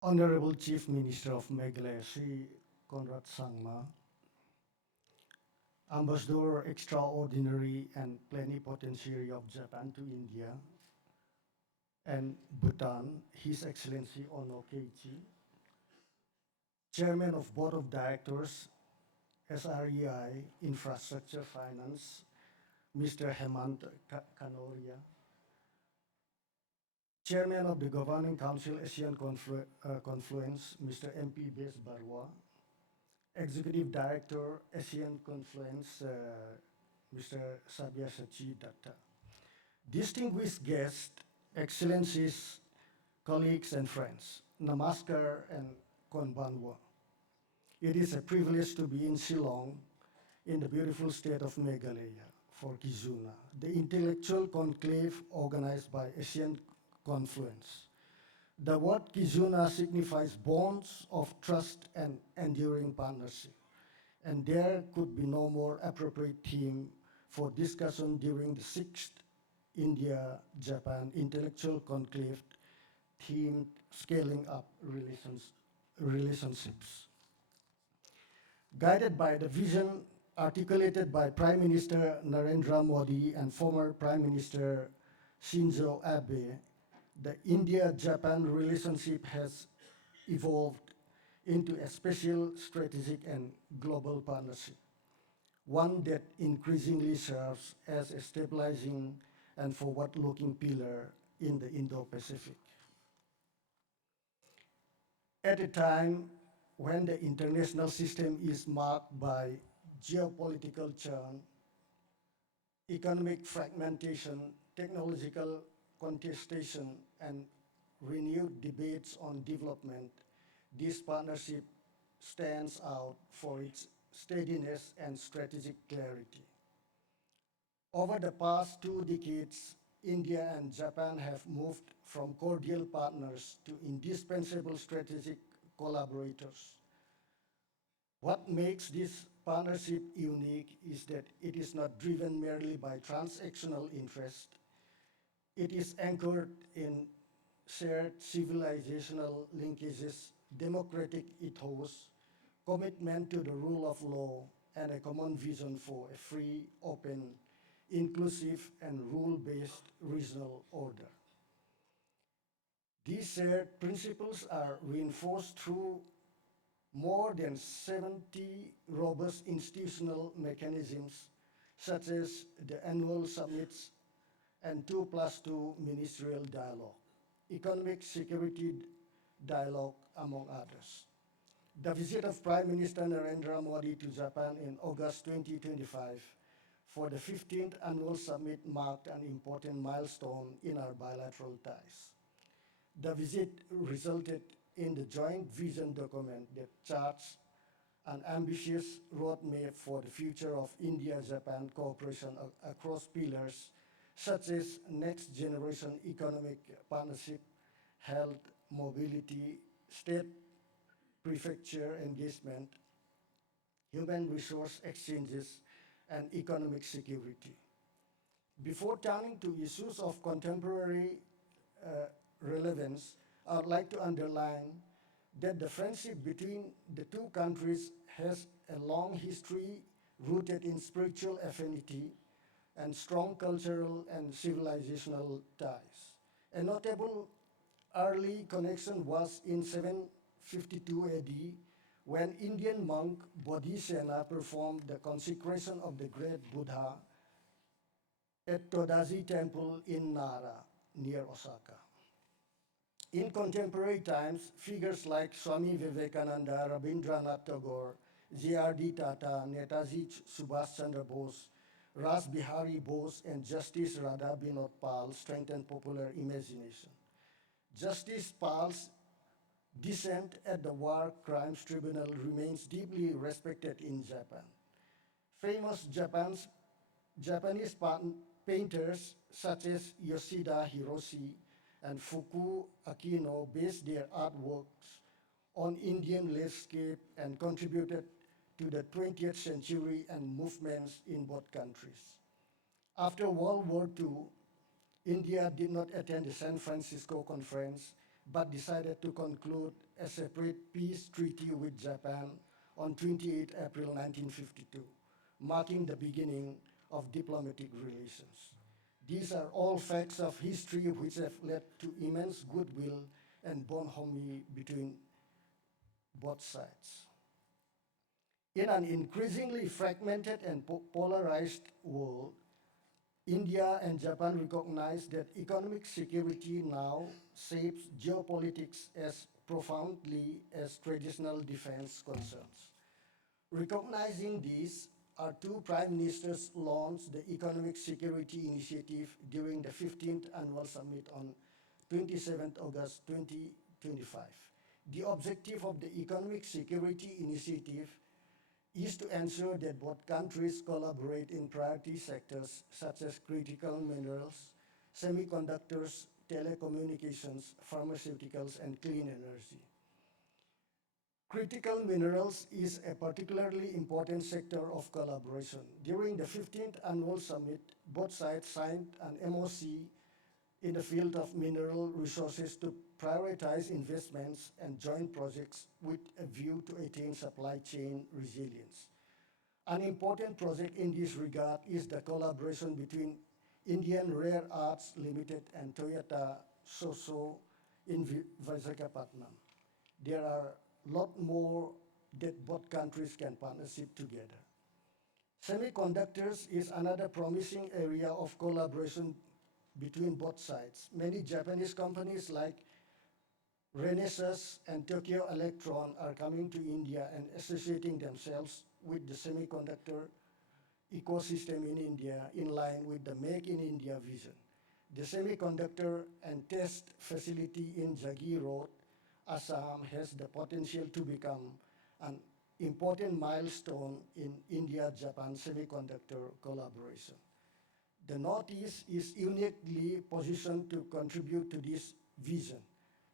Honorable Chief Minister of Meghalaya, Shri Conrad Sangma, Ambassador Extraordinary and Plenipotentiary of Japan to India and Bhutan, His Excellency Ono Keiichi, Chairman of Board of Directors, SREI Infrastructure Finance, Mr. Hemant Kanoria, Chairman of the Governing Council ASEAN Confluence, Mr. MP Bes Barwa, Executive Director ASEAN Confluence, Mr. Sabyasachi Datta. Distinguished guests, Excellencies, colleagues and friends, Namaskar and Konbanwa. It is a privilege to be in Shillong, in the beautiful state of Meghalaya, for KIZUNA, the intellectual conclave organized by Asian Confluence. The word KIZUNA signifies bonds of trust and enduring partnership, and there could be no more appropriate theme for discussion during the 6th India-Japan Intellectual Conclave themed Scaling Up Relationships. Guided by the vision articulated by Prime Minister Narendra Modi and former Prime Minister Shinzo Abe, the India-Japan relationship has evolved into a special strategic and global partnership, one that increasingly serves as a stabilizing and forward-looking pillar in the Indo-Pacific. At a time when the international system is marked by geopolitical churn, economic fragmentation, technological contestation, and renewed debates on development, this partnership stands out for its steadiness and strategic clarity. Over the past 2 decades, India and Japan have moved from cordial partners to indispensable strategic collaborators. What makes this partnership unique is that it is not driven merely by transactional interest. It is anchored in shared civilizational linkages, democratic ethos, commitment to the rule of law, and a common vision for a free, open, inclusive, and rule-based regional order. These shared principles are reinforced through more than 70 robust institutional mechanisms, such as the annual summits and 2+2 ministerial dialogue, economic security dialogue, among others. The visit of Prime Minister Narendra Modi to Japan in August 2025 for the 15th annual summit marked an important milestone in our bilateral ties. The visit resulted in the joint vision document that charts an ambitious roadmap for the future of India-Japan cooperation across pillars such as next generation economic partnership, health, mobility, state prefecture engagement, human resource exchanges, and economic security. Before turning to issues of contemporary relevance, I would like to underline that the friendship between the two countries has a long history rooted in spiritual affinity and strong cultural and civilizational ties. A notable early connection was in 752 AD when Indian monk Bodhisena performed the consecration of the great Buddha at Todaji Temple in Nara, near Osaka. In contemporary times, figures like Swami Vivekananda, Rabindranath Tagore, J.R.D. Tata, Netaji Subhash Chandra Bose, Ras Bihari Bose, and Justice Radha Binod Pal strengthened popular imagination. Justice Pal's dissent at the War Crimes Tribunal remains deeply respected in Japan. Famous Japanese painters such as Yoshida Hiroshi and Fuku Akino based their artworks on Indian landscape and contributed to the 20th century and movements in both countries. After World War II, India did not attend the San Francisco Conference, but decided to conclude a separate peace treaty with Japan on 28 April 1952, marking the beginning of diplomatic relations. These are all facts of history which have led to immense goodwill and bonhomie between both sides. In an increasingly fragmented and polarized world, India and Japan recognize that economic security now shapes geopolitics as profoundly as traditional defense concerns. Recognizing this, our two prime ministers launched the Economic Security Initiative during the 15th Annual Summit on 27th August 2025. The objective of the Economic Security Initiative is to ensure that both countries collaborate in priority sectors such as critical minerals, semiconductors, telecommunications, pharmaceuticals, and clean energy. Critical minerals is a particularly important sector of collaboration. During the 15th Annual Summit, both sides signed an MOC in the field of mineral resources to prioritize investments and joint projects with a view to attain supply chain resilience. An important project in this regard is the collaboration between Indian Rare Earths Limited and Toyota Soso in Visakhapatnam. There are a lot more that both countries can partnership together. Semiconductors is another promising area of collaboration between both sides. Many Japanese companies like Renesas and Tokyo Electron are coming to India and associating themselves with the semiconductor ecosystem in India in line with the Make in India vision. The semiconductor and test facility in Jagi Road, Assam has the potential to become an important milestone in India-Japan semiconductor collaboration. The Northeast is uniquely positioned to contribute to this vision.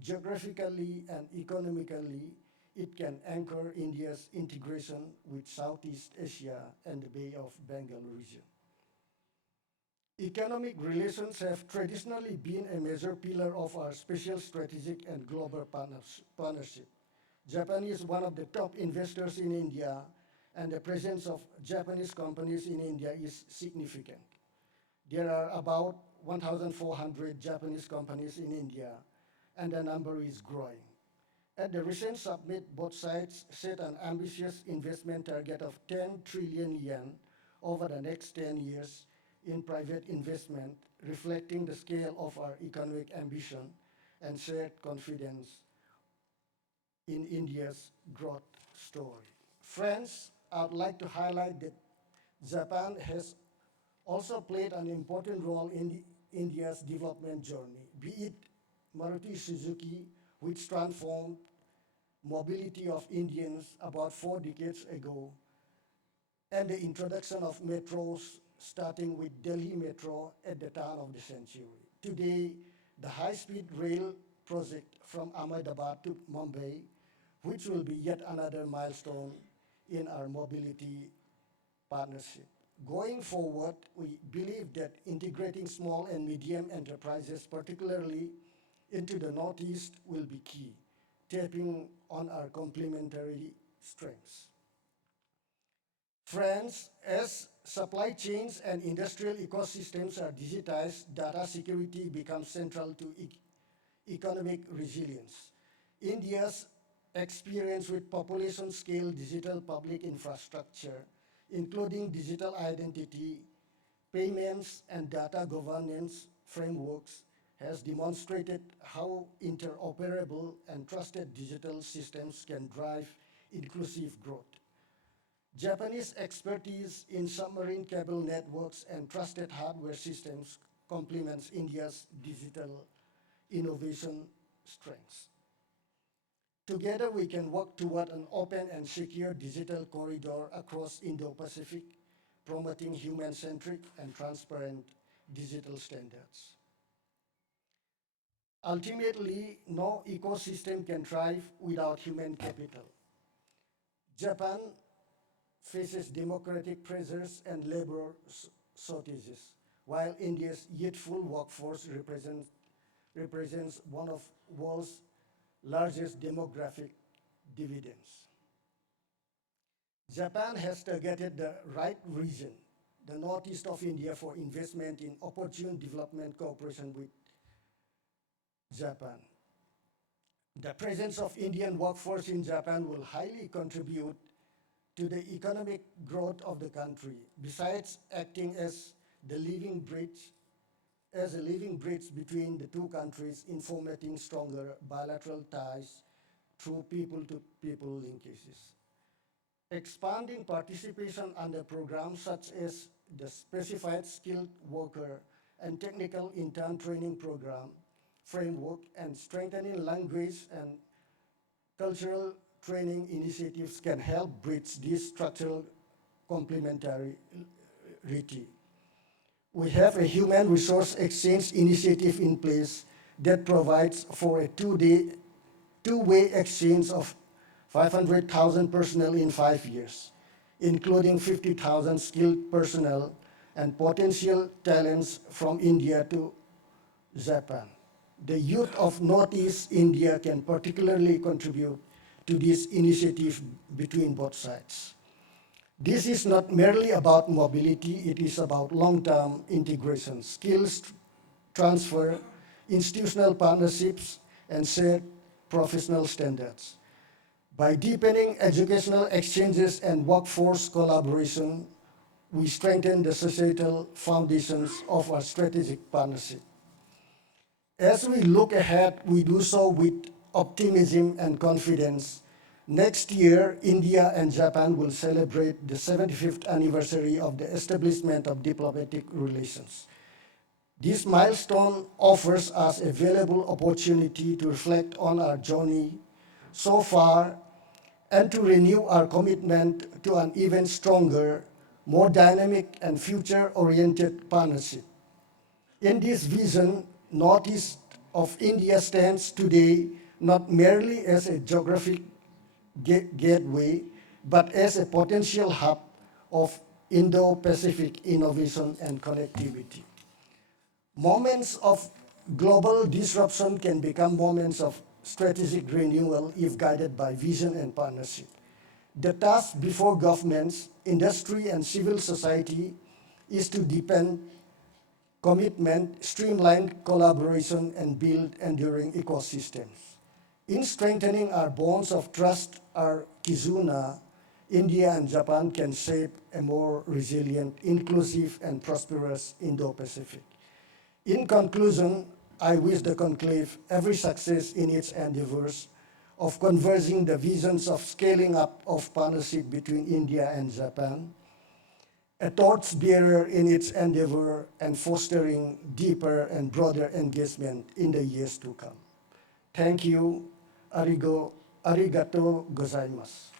Geographically and economically, it can anchor India's integration with Southeast Asia and the Bay of Bengal region. Economic relations have traditionally been a major pillar of our special strategic and global partnership. Japan is one of the top investors in India, and the presence of Japanese companies in India is significant. There are about 1,400 Japanese companies in India, and the number is growing. At the recent summit, both sides set an ambitious investment target of 10 trillion yen over the next 10 years in private investment, reflecting the scale of our economic ambition and shared confidence in India's growth story. Friends, I would like to highlight that Japan has also played an important role in India's development journey, be it Maruti Suzuki, which transformed mobility of Indians about 4 decades ago, and the introduction of metros starting with Delhi Metro at the turn of the century. Today, the high-speed rail project from Ahmedabad to Mumbai, which will be yet another milestone in our mobility partnership. Going forward, we believe that integrating small and medium enterprises, particularly into the Northeast, will be key, tapping on our complementary strengths. Friends, as supply chains and industrial ecosystems are digitized, data security becomes central to economic resilience. India's experience with population-scale digital public infrastructure, including digital identity, payments, and data governance frameworks, has demonstrated how interoperable and trusted digital systems can drive inclusive growth. Japanese expertise in submarine cable networks and trusted hardware systems complements India's digital innovation strengths. Together, we can work toward an open and secure digital corridor across Indo-Pacific, promoting human-centric and transparent digital standards. Ultimately, no ecosystem can thrive without human capital. Japan faces democratic pressures and labor shortages, while India's youthful workforce represents represents one of world's largest demographic dividends. Japan has targeted the right region, the northeast of India, for investment in opportune development cooperation with Japan. The presence of Indian workforce in Japan will highly contribute to the economic growth of the country, besides acting as the living bridge, as a living bridge between the two countries in formatting stronger bilateral ties through people-to-people linkages. Expanding participation under programs such as the Specified Skilled Worker and Technical Intern Training Program framework and strengthening language and cultural training initiatives can help bridge this structural complementarity. We have a human resource exchange initiative in place that provides for a two-way exchange of 500,000 personnel in 5 years, including 50,000 skilled personnel and potential talents from India to Japan. The youth of Northeast India can particularly contribute to this initiative between both sides. This is not merely about mobility, it is about long-term integration, skills transfer, institutional partnerships, and shared professional standards. By deepening educational exchanges and workforce collaboration, we strengthen the societal foundations of our strategic partnership. As we look ahead, we do so with optimism and confidence. Next year, India and Japan will celebrate the 75th anniversary of the establishment of diplomatic relations. This milestone offers us a valuable opportunity to reflect on our journey so far and to renew our commitment to an even stronger, more dynamic, and future-oriented partnership. In this vision, Northeast of India stands today not merely as a geographic gateway, but as a potential hub of Indo-Pacific innovation and connectivity. Moments of global disruption can become moments of strategic renewal if guided by vision and partnership. The task before governments, industry, and civil society is to deepen commitment, streamline collaboration, and build enduring ecosystems. In strengthening our bonds of trust, our KIZUNA, India and Japan can shape a more resilient, inclusive, and prosperous Indo-Pacific. In conclusion, I wish the conclave every success in its endeavors of converging the visions of scaling up of partnership between India and Japan, a torchbearer in its endeavor and fostering deeper and broader engagement in the years to come. Thank you. Arigato gozaimasu.